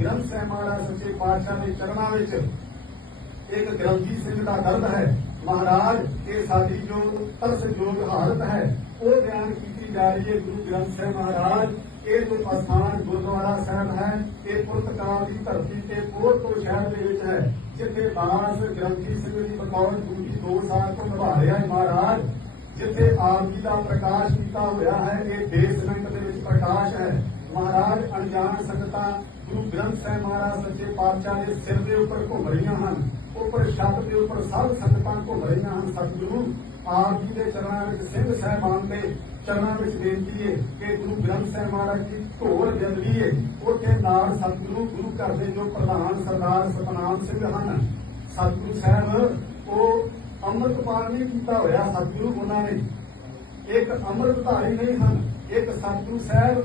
ਗ੍ਰੰਥ ਸਾਹਿਬ ਮਹਾਰਾਜ ਸੱਚੇ ਪਾਤਸ਼ਾਹ ਦੇ ਚਰਨਾਂ ਵਿੱਚ ਇੱਕ ਗ੍ਰੰਥੀ ਸਿੰਘ ਦਾ ਦਰਦ ਹੈ। ਮਹਾਰਾਜ, ਇਹ ਸਾਡੀ ਜੋ ਤਰਸਯੋਗ ਹਾਲਤ ਹੈ, ਉਹ ਬਿਆਨ ਕੀਤੀ ਜਾ ਰਹੀ ਹੈ ਗੁਰੂ ਗ੍ਰੰਥ ਸਾਹਿਬ ਮਹਾਰਾਜ। ਇਹ ਜੋ ਅਸਥਾਨ ਗੁਰਦੁਆਰਾ ਸਾਹਿਬ ਹੈ, ਇਹ ਪੁਰਤਗਾਲ ਦੀ ਧਰਤੀ ਤੇ ਪੋਰਟੋ ਸ਼ਹਿਰ ਦੇ ਵਿੱਚ ਹੈ, ਜਿੱਥੇ ਬਾਸ ਗ੍ਰੰਥੀ ਸਿੰਘ ਦੀ ਬਤੌਰ ਡਿਊਟੀ 2 ਸਾਲ ਤੋਂ ਨਿਭਾ ਰਿਹਾ ਹੈ। ਮਹਾਰਾਜ, ਜਿੱਥੇ ਆਪ ਜੀ ਦਾ ਪ੍ਰਕਾਸ਼ ਕੀਤਾ ਹੋਇਆ ਹੈ, ਇਹ ਬੇਸਮੈਂਟ ਦੇ ਵਿੱਚ ਪ੍ਰਕਾਸ਼ ਹੈ। ਮਹਾਰਾਜ ਅਣਜਾਣ ਸੰਗਤਾਂ ਗੁਰੂ ਗ੍ਰੰਥ ਸਾਹਿਬ ਮਹਾਰਾਜ ਸੱਚੇ ਪਾਤਸ਼ਾਹ ਦੇ ਸਿਰ ਦੇ ਉੱਪਰ ਘੁੰਮ ਰਹੀਆਂ ਹਨ, ਉੱਪਰ ਛੱਤ ਦੇ ਉੱਪਰ ਸਭ ਸੰਗਤਾਂ ਘੁੰਮ ਰਹੀਆਂ ਹਨ। ਸਤਿਗੁਰੂ ਆਪ ਜੀ ਦੇ ਚਰਨਾਂ ਵਿੱਚ, ਸਿੰਘ ਸਾਹਿਬਾਨ ਦੇ ਚਰਨਾਂ ਵਿੱਚ ਬੇਨਤੀ ਹੈ ਕਿ ਗੁਰੂ ਗ੍ਰੰਥ ਸਾਹਿਬ ਮਹਾਰਾਜ ਦੀ ਢੋਲ ਜਲਦੀ ਉੱਥੇ ਨਾਲ ਸਤਿਗੁਰੂ, ਗੁਰੂ ਘਰ ਦੇ ਜੋ ਪ੍ਰਧਾਨ ਸਰਦਾਰ ਸਤਨਾਮ ਸਿੰਘ ਹਨ, ਸਤਿਗੁਰੂ ਸਾਹਿਬ, ਉਹ ਅੰਮ੍ਰਿਤ ਪਾਨ ਨਹੀਂ ਕੀਤਾ ਹੋਇਆ ਸਤਿਗੁਰੂ ਉਹਨਾਂ ਨੇ। ਇੱਕ ਅੰਮ੍ਰਿਤਧਾਰੀ ਨਹੀਂ ਹਨ, ਇੱਕ ਸਤਿਗੁਰੂ ਸਾਹਿਬ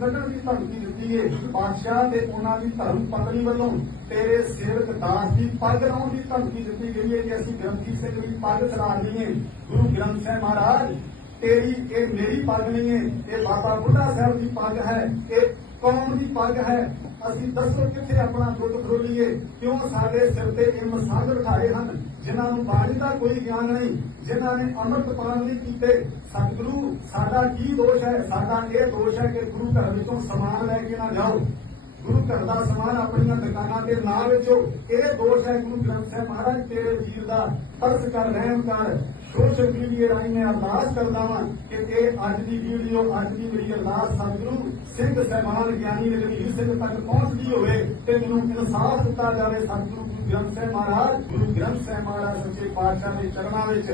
ਕੱਢਣ ਦੀ ਧਮਕੀ ਦਿੱਤੀ ਹੈ ਬਾਦਸ਼ਾਹ ਤੇ ਉਹਨਾਂ ਦੀ ਧਰਮ ਪਤਨੀ ਵੱਲੋਂ ਤੇਰੇ ਸੇਵਕ ਦਾਸ ਦੀ ਪੱਗ ਲਾਉਣ ਦੀ ਧਮਕੀ ਦਿੱਤੀ ਗਈ ਹੈ ਕਿ ਅਸੀਂ ਗ੍ਰੰਥੀ ਸਿੰਘ ਦੀ ਪੱਗ ਚਲਾਣੀ ਹੈ ਗੁਰੂ ਗ੍ਰੰਥ ਸਾਹਿਬ ਮਹਾਰਾਜ, ਤੇਰੀ, ਇਹ ਮੇਰੀ ਪੱਗ ਨਹੀਂ ਹੈ, ਇਹ ਬਾਬਾ ਬੁੱਢਾ ਸਾਹਿਬ ਦੀ ਪੱਗ ਹੈ, ਇਹ ਕੌਮ ਦੀ ਪੱਗ ਹੈ। ਅਸੀਂ ਦੱਸੋ ਕਿੱਥੇ ਆਪਣਾ ਦੁੱਧ ਫਰੋਲੀਏ ਕਿਉਂ ਸਾਡੇ ਸਿਰ ਤੇ ਇਹ ਮਸਾਜ ਬਿਠਾਏ ਹਨ? ਜਿਨ੍ਹਾਂ ਨੂੰ ਬਾਣੀ ਦਾ ਕੋਈ ਗਿਆਨ ਨਹੀਂ, ਜਿਨ੍ਹਾਂ ਨੇ ਅੰਮ੍ਰਿਤ ਨਹੀਂ ਕੀਤੇ, ਸਤਿਗੁਰੂ, ਸਾਡਾ ਕੀ ਦੋਸ਼ ਹੈ? ਸਾਡਾ ਇਹ ਦੋਸ਼ ਹੈ ਕਿ ਗੁਰੂ ਘਰ ਵਿੱਚੋਂ ਸਮਾਨ ਲੈ ਕੇ ਨਾ ਜਾਓ। ਗੁਰੂ ਘਰ ਦਾ ਸਮਾਨ ਆਪਣੀਆਂ ਦੁਕਾਨਾਂ ਦੇ ਨਾਲ ਵੇਚੋ। ਇਹ ਦੋਸ਼ ਹੈ ਗੁਰੂ ਗ੍ਰੰਥ ਸਾਹਿਬ ਮਹਾਰਾਜ, ਤੇਰੇ ਵੀਰ ਦਾ ਤਰਸ ਕਰ, ਰਹਿਮ ਕਰ। ਸੋਸ਼ਲ ਮੀਡੀਆ ਰਾਹੀਂ ਮੈਂ ਅਰਦਾਸ ਕਰਦਾ ਵਾਂ ਕਿ ਇਹ ਅੱਜ ਦੀ ਵੀਡੀਓ, ਅੱਜ ਦੀ ਮੇਰੀ ਅਰਦਾਸ ਸਤਿਗੁਰੂ ਸਿੰਘ ਸਹਿਬਾਨ ਗਿਆਨੀ ਰਗਵੀਰ ਸਿੰਘ ਤੱਕ ਪਹੁੰਚਦੀ ਹੋਵੇ ਤੇ ਮੈਨੂੰ ਇਨਸਾਫ ਦਿੱਤਾ ਜਾਵੇ ਸਤਿਗੁਰੂ ਗੁਰੂ ਗ੍ਰੰਥ ਸਾਹਿਬ ਮਹਾਰਾਜ, ਗੁਰੂ ਗ੍ਰੰਥ ਸਾਹਿਬ ਮਹਾਰਾਜ ਸੱਚੇ ਪਾਤਸ਼ਾਹ ਦੇ ਚਰਨਾਂ ਵਿੱਚ।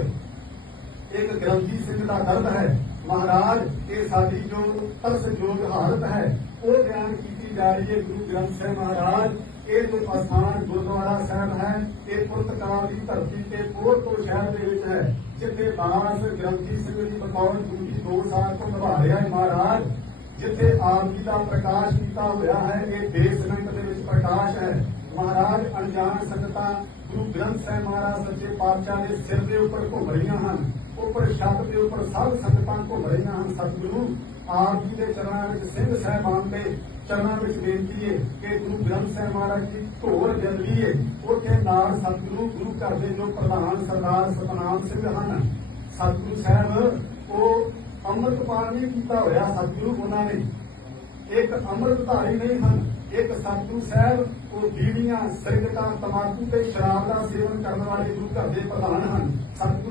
ਇੱਕ ਗ੍ਰੰਥੀ ਸਿੰਘ ਦਾ ਦਰਦ ਹੈ, ਮਹਾਰਾਜ, ਇਹ ਸਾਡੀ ਜੋ ਤਰਸਯੋਗ ਹਾਲਤ ਹੈ, ਉਹ ਬਿਆਨ ਕੀਤੀ ਜਾ ਰਹੀ ਹੈ ਗੁਰੂ ਗ੍ਰੰਥ ਸਾਹਿਬ ਮਹਾਰਾਜ। ਇਹ ਜੋ ਅਸਥਾਨ ਗੁਰਦੁਆਰਾ ਸਾਹਿਬ ਹੈ, ਇਹ ਪੁਰਤਗਾਲ ਦੀ ਧਰਤੀ ਤੇ ਪੋਰਟੋ ਸ਼ਹਿਰ ਦੇ ਵਿੱਚ ਹੈ, ਜਿੱਥੇ ਬਾਸ ਗ੍ਰੰਥੀ ਸਿੰਘ ਦੀ ਬਤੌਰ ਡਿਊਟੀ 2 ਸਾਲ ਤੋਂ ਨਿਭਾ ਰਿਹਾ ਹੈ ਮਹਾਰਾਜ, ਜਿੱਥੇ ਆਪ ਜੀ ਦਾ ਪ੍ਰਕਾਸ਼ ਕੀਤਾ ਹੋਇਆ ਹੈ, ਇਹ ਬੇਸਮੈਂਟ ਦੇ ਵਿੱਚ ਪ੍ਰਕਾਸ਼ ਹੈ। ਮਹਾਰਾਜ, ਅਣਜਾਣ ਸੰਗਤਾਂ, ਗੁਰੂ ਗ੍ਰੰਥ ਸਾਹਿਬ ਮਹਾਰਾਜ ਸੱਚੇ ਪਾਤਸ਼ਾਹ ਦੇ ਸਿਰ ਦੇ ਉੱਪਰ ਘੁੰਮ ਰਹੀਆਂ ਹਨ, ਉੱਪਰ ਛੱਤ ਦੇ ਉੱਪਰ ਸਭ ਸੰਗਤਾਂ ਘੁੰਮ ਰਹੀਆਂ ਹਨ, ਸਤਿਗੁਰੂ। ਆਪ ਜੀ ਦੇ ਚਰਨਾਂ ਵਿੱਚ ਸਿੰਘ ਸਾਹਿਬਾਨ ਦੇ ਚਰਨਾਂ ਵਿੱਚ ਬੇਨਤੀ ਹੈ ਕਿ ਗੁਰੂ ਗ੍ਰੰਥ ਸਾਹਿਬ ਮਹਾਰਾਜ ਦੀ ਢੋਲ ਜਲਦੀ ਹੈ। ਉੱਥੇ ਨਾਲ ਸਤਿਗੁਰੂ, ਗੁਰੂ ਘਰ ਦੇ ਜੋ ਪ੍ਰਧਾਨ ਸਰਦਾਰ ਸਤਨਾਮ ਸਿੰਘ ਹਨ, ਸਤਿਗੁਰੂ ਸਾਹਿਬ, ਉਹ ਅੰਮ੍ਰਿਤ ਪਾਨ ਨਹੀਂ ਕੀਤਾ ਹੋਇਆ ਸਤਿਗੁਰੂ ਉਹਨਾਂ ਨੇ। ਇੱਕ ਅੰਮ੍ਰਿਤਧਾਰੀ ਨਹੀਂ ਹਨ, ਇੱਕ ਸਤਿਗੁਰੂ ਸਾਹਿਬ, ਉਹ ਬੀੜੀਆਂ ਸਿਗਰਟਾਂ ਤਮਾਕੂ ਤੇ ਸ਼ਰਾਬ ਦਾ ਸੇਵਨ ਕਰਨ ਵਾਲੇ ਗੁਰੂ ਘਰ ਦੇ ਪ੍ਰਧਾਨ ਹਨ।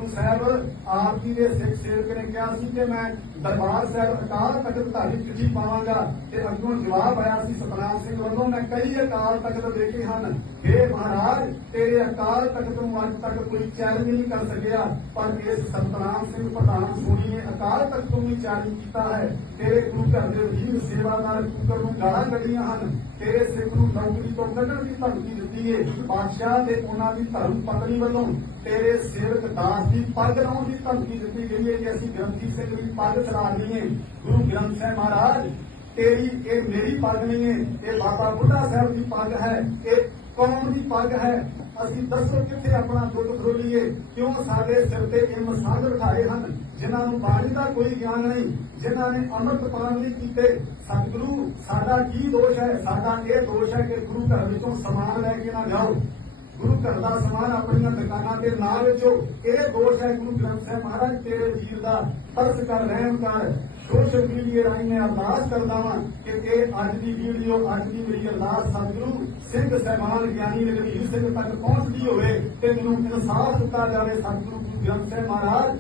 ਸਤਿਗੁਰੂ ਸਾਹਿਬ, ਆਪ ਜੀ ਦੇ ਸਿੱਖ ਸੇਵਕ ਨੇ ਕਿਹਾ ਸੀ ਕਿ ਮੈਂ ਦਰਬਾਰ ਸਾਹਿਬ ਅਕਾਲ ਤਖਤ ਧਾਰੀ ਚਿੱਠੀ ਪਾਵਾਂਗਾ ਤੇ ਅੱਗੋਂ ਜਵਾਬ ਆਇਆ ਸੀ ਸਤਨਾਮ ਸਿੰਘ ਵੱਲੋਂ, ਮੈਂ ਕਈ ਅਕਾਲ ਤਖਤ ਦੇਖੇ ਹਨ। हे ਮਹਾਰਾਜ, ਤੇਰੇ ਅਕਾਲ ਤਖਤ ਨੂੰ ਅੱਜ ਤੱਕ ਕੋਈ ਚੈਲੰਜ ਨਹੀਂ ਕਰ ਸਕਿਆ, ਪਰ ਇਸ ਸਤਨਾਮ ਸਿੰਘ ਪ੍ਰਧਾਨ ਸੋਨੀ ਨੇ ਅਕਾਲ ਤਖਤ ਨੂੰ ਚੈਲੰਜ ਕੀਤਾ ਹੈ। ਤੇਰੇ ਗੁਰੂ ਘਰ ਦੇ ਵੀਰ ਸੇਵਾਦਾਰ ਪੁੱਤਰ ਨੂੰ ਗਾਲਾਂ ਕੱਢੀਆਂ ਹਨ। ਤੇਰੇ ਸਿੱਖ ਨੂੰ ਨੌਕਰੀ ਤੋਂ ਕੱਢਣ ਦੀ ਧਮਕੀ ਦਿੱਤੀ ਹੈ ਬਾਦਸ਼ਾਹ ਤੇ ਉਹਨਾਂ ਦੀ ਧਰਮ ਪਤਨੀ ਵੱਲੋਂ ਤੇਰੇ ਸੇਵਕ ਦਾਸ ਦੀ ਪੱਗ ਲਾਉਣ ਦੀ ਧਮਕੀ ਦਿੱਤੀ ਗਈ ਹੈ ਕਿ ਅਸੀਂ ਗ੍ਰੰਥੀ ਸਿੰਘ ਦੀ ਪੱਗ ਚਲਾਣੀ ਹੈ ਗੁਰੂ ਗ੍ਰੰਥ ਸਾਹਿਬ ਮਹਾਰਾਜ, ਤੇਰੀ, ਇਹ ਮੇਰੀ ਪੱਗ ਨਹੀਂ ਹੈ, ਇਹ ਬਾਬਾ ਬੁੱਢਾ ਸਾਹਿਬ ਦੀ ਪੱਗ ਹੈ, ਇਹ ਕੌਮ ਦੀ ਪੱਗ ਹੈ। ਅਸੀਂ ਦੱਸੋ ਕਿੱਥੇ ਆਪਣਾ ਦੁੱਧ ਖੋਲੀਏ? ਕਿਉਂ ਸਾਡੇ ਸਿਰ ਤੇ ਇਹ ਮਸਾਜ ਬਿਠਾਏ ਹਨ? ਜਿਨ੍ਹਾਂ ਨੂੰ ਬਾਣੀ ਦਾ ਕੋਈ ਗਿਆਨ ਨਹੀਂ, ਜਿਨ੍ਹਾਂ ਨੇ ਅੰਮ੍ਰਿਤ ਪਾਨ ਨਹੀਂ ਕੀਤੇ, ਸਤਿਗੁਰੂ, ਸਾਡਾ ਕੀ ਦੋਸ਼ ਹੈ? ਸਾਡਾ ਇਹ ਦੋਸ਼ ਹੈ ਕਿ ਗੁਰੂ ਘਰ ਵਿੱਚੋਂ ਸਮਾਨ ਲੈ ਕੇ ਨਾ ਜਾਓ। ਗੁਰੂ ਘਰ ਦਾ ਸਮਾਨ ਆਪਣੀਆਂ ਦੁਕਾਨਾਂ ਤੇ ਨਾ ਵੇਚੋ। ਇਹ ਦੋਸ਼ ਹੈ ਗੁਰੂ ਗ੍ਰੰਥ ਸਾਹਿਬ ਮਹਾਰਾਜ, ਤੇਰੇ ਵੀਰ ਦਾ ਤਰਸ ਕਰ, ਰਹਿਮ ਕਰ। ਸੋਸ਼ਲ ਮੀਡੀਆ ਰਾਹੀਂ ਮੈਂ ਅਰਦਾਸ ਕਰਦਾ ਵਾਂ ਕਿ ਇਹ ਅੱਜ ਦੀ ਵੀਡੀਓ, ਅੱਜ ਦੀ ਮੇਰੀ ਅਰਦਾਸ ਸਤਿਗੁਰੂ, ਸਿੰਘ ਸਹਿਬਾਨ, ਗਿਆਨੀ ਰਗਵੀਰ ਸਿੰਘ ਤੱਕ ਪਹੁੰਚਦੀ ਹੋਵੇ ਤੇ ਮੈਨੂੰ ਇਨਸਾਫ ਦਿੱਤਾ ਜਾਵੇ ਸਤਿਗੁਰੂ ਗੁਰੂ ਗ੍ਰੰਥ ਸਾਹਿਬ ਮਹਾਰਾਜ।